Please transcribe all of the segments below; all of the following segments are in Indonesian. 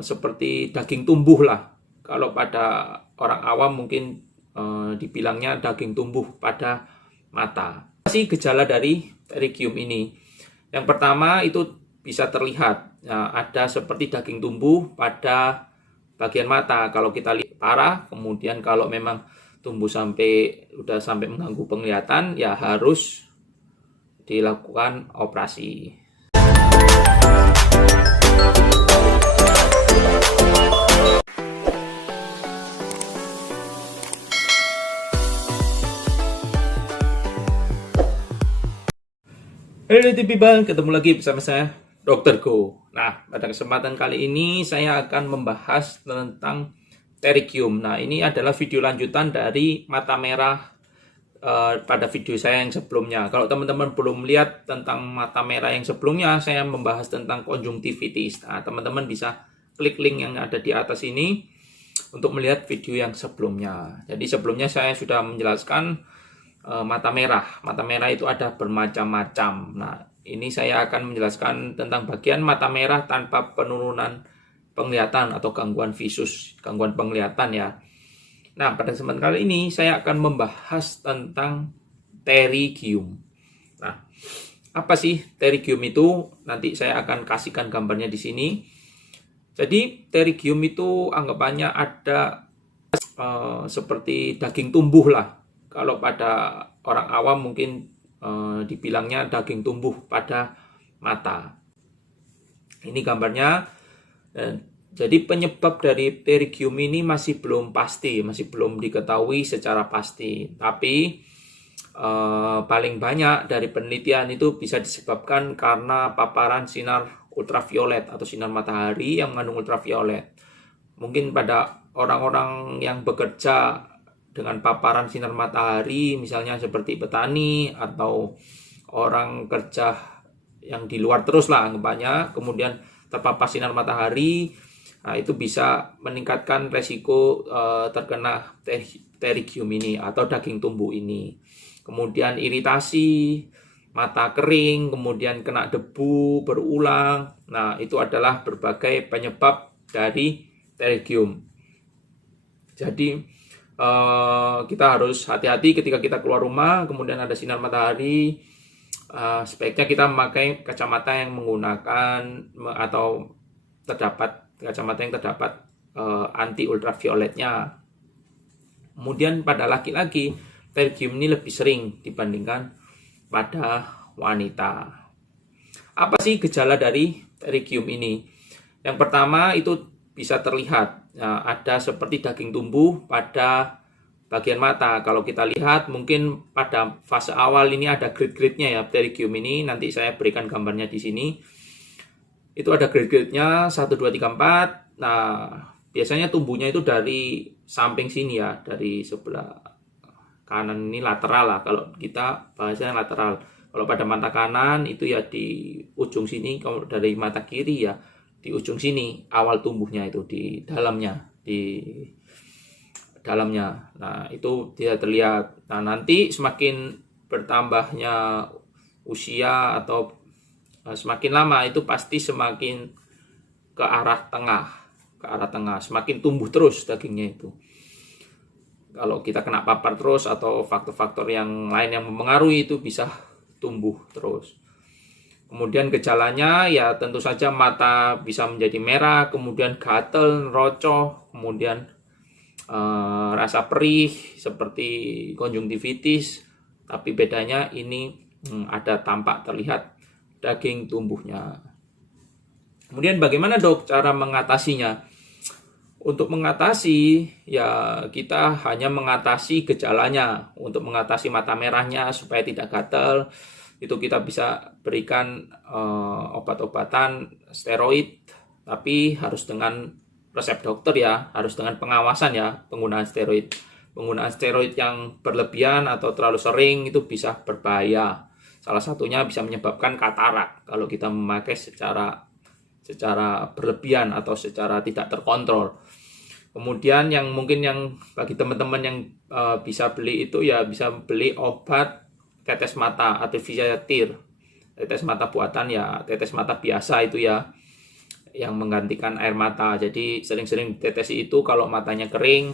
seperti daging tumbuh lah. Kalau pada orang awam mungkin dibilangnya daging tumbuh pada mata. Apa sih gejala dari pterygium ini? Yang pertama itu bisa terlihat ada seperti daging tumbuh pada bagian mata. Kalau kita lihat parah, kemudian kalau memang tumbuh udah sampai mengganggu penglihatan, ya harus dilakukan operasi. Halo people, ketemu lagi bersama saya Dr. Go. Nah, pada kesempatan kali ini saya akan membahas tentang pterygium. Nah, ini adalah video lanjutan dari mata merah pada video saya yang sebelumnya. Kalau teman-teman belum lihat tentang mata merah yang sebelumnya, saya membahas tentang konjungtivitis. Nah, teman-teman bisa klik link yang ada di atas ini untuk melihat video yang sebelumnya. Jadi sebelumnya saya sudah menjelaskan mata merah. Mata merah itu ada bermacam-macam. Nah, ini saya akan menjelaskan tentang bagian mata merah tanpa penurunan penglihatan atau gangguan visus, gangguan penglihatan ya. Nah, pada kesempatan kali ini saya akan membahas tentang pterygium. Nah, apa sih pterygium itu? Nanti saya akan kasihkan gambarnya di sini. Jadi, pterygium itu anggapannya ada seperti daging tumbuh lah. Kalau pada orang awam mungkin dibilangnya daging tumbuh pada mata. Ini gambarnya. Jadi penyebab dari pterygium ini masih belum pasti, masih belum diketahui secara pasti. Tapi paling banyak dari penelitian itu bisa disebabkan karena paparan sinar ultraviolet atau sinar matahari yang mengandung ultraviolet. Mungkin pada orang-orang yang bekerja dengan paparan sinar matahari, misalnya seperti petani atau orang kerja yang di luar terus lah anggapannya, kemudian terpapar sinar matahari, nah itu bisa meningkatkan resiko terkena pterygium ini atau daging tumbuh ini. Kemudian iritasi, mata kering, kemudian kena debu berulang. Nah, itu adalah berbagai penyebab dari pterygium. Jadi kita harus hati-hati ketika kita keluar rumah, kemudian ada sinar matahari. Sebaiknya kita memakai kacamata yang menggunakan atau kacamata yang terdapat anti ultravioletnya. Kemudian pada laki-laki, pterygium ini lebih sering dibandingkan pada wanita. Apa sih gejala dari pterygium ini? Yang pertama itu bisa terlihat ada seperti daging tumbuh pada bagian mata. Kalau kita lihat mungkin pada fase awal ini ada grade-grade-nya ya pterygium ini. Nanti saya berikan gambarnya di sini. Itu ada grade-grade-nya 1, 2, 3, 4. Nah, biasanya tumbuhnya itu dari samping sini ya, dari sebelah kanan ini lateral lah. Kalau kita bahasanya lateral. Kalau pada mata kanan itu ya di ujung sini. Kalau dari mata kiri ya di ujung sini awal tumbuhnya itu di dalamnya. Nah, itu tidak terlihat. Nah, nanti semakin bertambahnya usia atau semakin lama itu pasti semakin ke arah tengah, semakin tumbuh terus dagingnya itu. Kalau kita kena papar terus atau faktor-faktor yang lain yang mempengaruhi itu bisa tumbuh terus. Kemudian gejalanya ya tentu saja mata bisa menjadi merah, kemudian gatal, rocoh, kemudian rasa perih seperti konjungtivitis. Tapi bedanya ini ada tampak terlihat daging tumbuhnya. Kemudian bagaimana dok cara mengatasinya? Untuk mengatasi ya kita hanya mengatasi gejalanya. Untuk mengatasi mata merahnya supaya tidak gatal, itu kita bisa berikan obat-obatan steroid, tapi harus dengan resep dokter ya, harus dengan pengawasan ya penggunaan steroid. Penggunaan steroid yang berlebihan atau terlalu sering itu bisa berbahaya. Salah satunya bisa menyebabkan katarak kalau kita memakai secara berlebihan atau secara tidak terkontrol. Kemudian yang mungkin yang bagi teman-teman yang bisa beli itu ya bisa beli obat tetes mata artificial tear, tetes mata buatan ya, tetes mata biasa itu ya. yang menggantikan air mata. Jadi sering-sering ditetesi itu kalau matanya kering.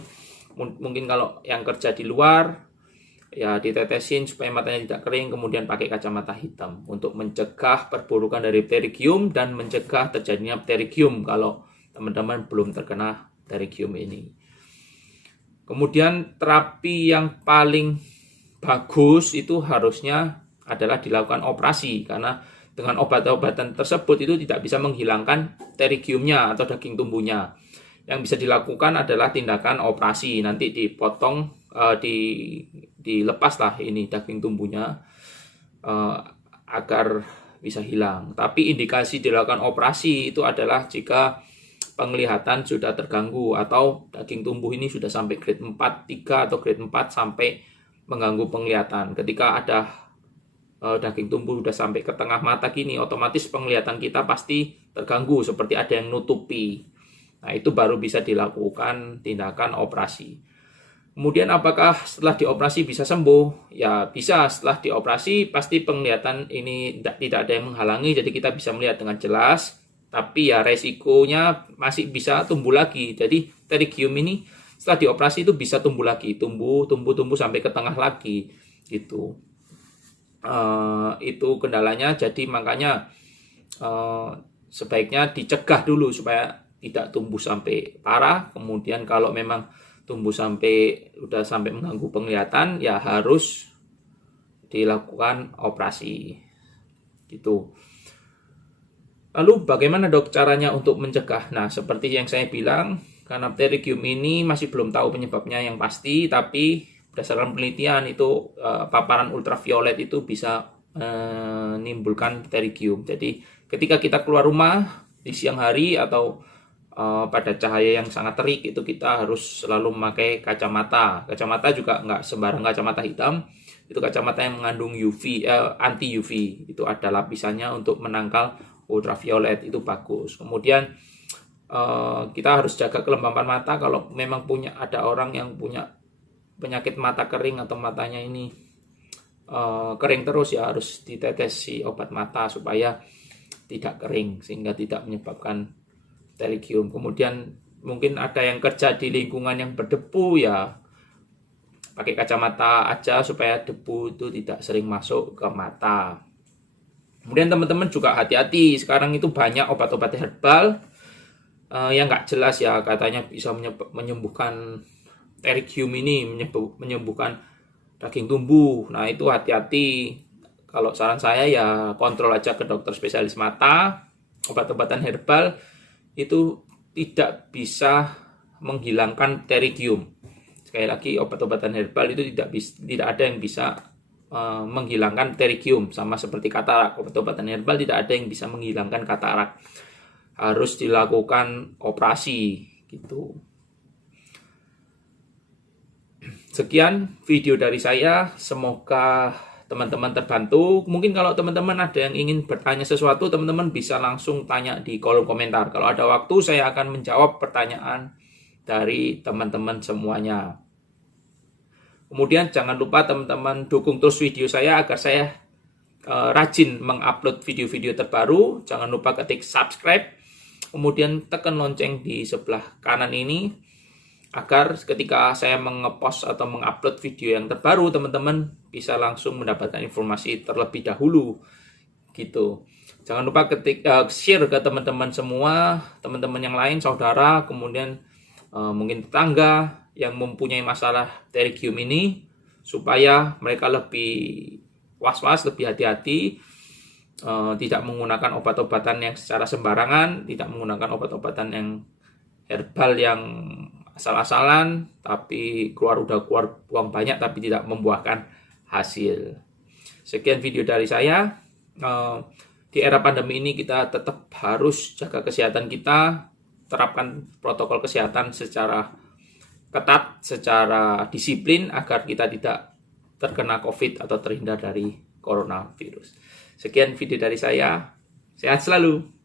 Mungkin kalau yang kerja di luar ya ditetesin supaya matanya tidak kering, kemudian pakai kacamata hitam untuk mencegah perburukan dari pterygium dan mencegah terjadinya pterygium kalau teman-teman belum terkena pterygium ini. Kemudian terapi yang paling bagus itu harusnya adalah dilakukan operasi, karena dengan obat-obatan tersebut itu tidak bisa menghilangkan pterygiumnya atau daging tumbuhnya. Yang bisa dilakukan adalah tindakan operasi, nanti dipotong, dilepaslah ini daging tumbuhnya agar bisa hilang. Tapi indikasi dilakukan operasi itu adalah jika penglihatan sudah terganggu atau daging tumbuh ini sudah sampai grade 4, 3 atau grade 4 sampai mengganggu penglihatan. Ketika ada daging tumbuh sudah sampai ke tengah mata gini, otomatis penglihatan kita pasti terganggu seperti ada yang nutupi. Nah, itu baru bisa dilakukan tindakan operasi. Kemudian apakah setelah dioperasi bisa sembuh? Ya bisa, setelah dioperasi pasti penglihatan ini tidak ada yang menghalangi, jadi kita bisa melihat dengan jelas. Tapi ya resikonya masih bisa tumbuh lagi. Jadi pterygium ini setelah dioperasi itu bisa tumbuh lagi, tumbuh sampai ke tengah lagi gitu. Itu kendalanya. Jadi makanya sebaiknya dicegah dulu supaya tidak tumbuh sampai parah. Kemudian kalau memang tumbuh udah sampai mengganggu penglihatan, ya harus dilakukan operasi gitu. Lalu bagaimana dok caranya untuk mencegah? Nah, seperti yang saya bilang, karena pterygium ini masih belum tahu penyebabnya yang pasti, tapi berdasarkan penelitian itu paparan ultraviolet itu bisa menimbulkan pterygium. Jadi ketika kita keluar rumah di siang hari atau pada cahaya yang sangat terik itu kita harus selalu memakai kacamata. Kacamata juga nggak sembarang kacamata hitam, itu kacamata yang mengandung UV, anti UV. Itu ada lapisannya untuk menangkal ultraviolet, itu bagus. Kemudian kita harus jaga kelembapan mata. Kalau memang ada orang yang punya penyakit mata kering atau matanya ini kering terus, ya harus ditetesi obat mata supaya tidak kering sehingga tidak menyebabkan pterygium. Kemudian mungkin ada yang kerja di lingkungan yang berdebu, ya pakai kacamata aja supaya debu itu tidak sering masuk ke mata. Kemudian teman-teman juga hati-hati, sekarang itu banyak obat-obat herbal yang nggak jelas ya, katanya bisa menyembuhkan pterygium ini, menyembuhkan daging tumbuh. Nah itu hati-hati. Kalau saran saya ya kontrol aja ke dokter spesialis mata. Obat-obatan herbal itu tidak bisa menghilangkan pterygium. Sekali lagi, obat-obatan herbal itu tidak ada yang bisa menghilangkan pterygium, sama seperti katarak. Obat-obatan herbal tidak ada yang bisa menghilangkan katarak. Harus dilakukan operasi gitu. Sekian video dari saya, semoga teman-teman terbantu. Mungkin kalau teman-teman ada yang ingin bertanya sesuatu, teman-teman bisa langsung tanya di kolom komentar. Kalau ada waktu, saya akan menjawab pertanyaan dari teman-teman semuanya. Kemudian jangan lupa teman-teman dukung terus video saya agar saya rajin mengupload video-video terbaru. Jangan lupa ketik subscribe, kemudian tekan lonceng di sebelah kanan ini, agar ketika saya mengepost atau mengupload video yang terbaru, teman-teman bisa langsung mendapatkan informasi terlebih dahulu gitu. Jangan lupa share ke teman-teman semua, teman-teman yang lain, saudara, kemudian mungkin tetangga yang mempunyai masalah pterygium ini, supaya mereka lebih was-was, lebih hati-hati, tidak menggunakan obat-obatan yang secara sembarangan, tidak menggunakan obat-obatan yang herbal yang asal-asalan, tapi keluar uang banyak tapi tidak membuahkan hasil. Sekian video dari saya. Di era pandemi ini kita tetap harus jaga kesehatan kita, terapkan protokol kesehatan secara ketat, secara disiplin, agar kita tidak terkena COVID atau terhindar dari coronavirus. Sekian video dari saya. Sehat selalu.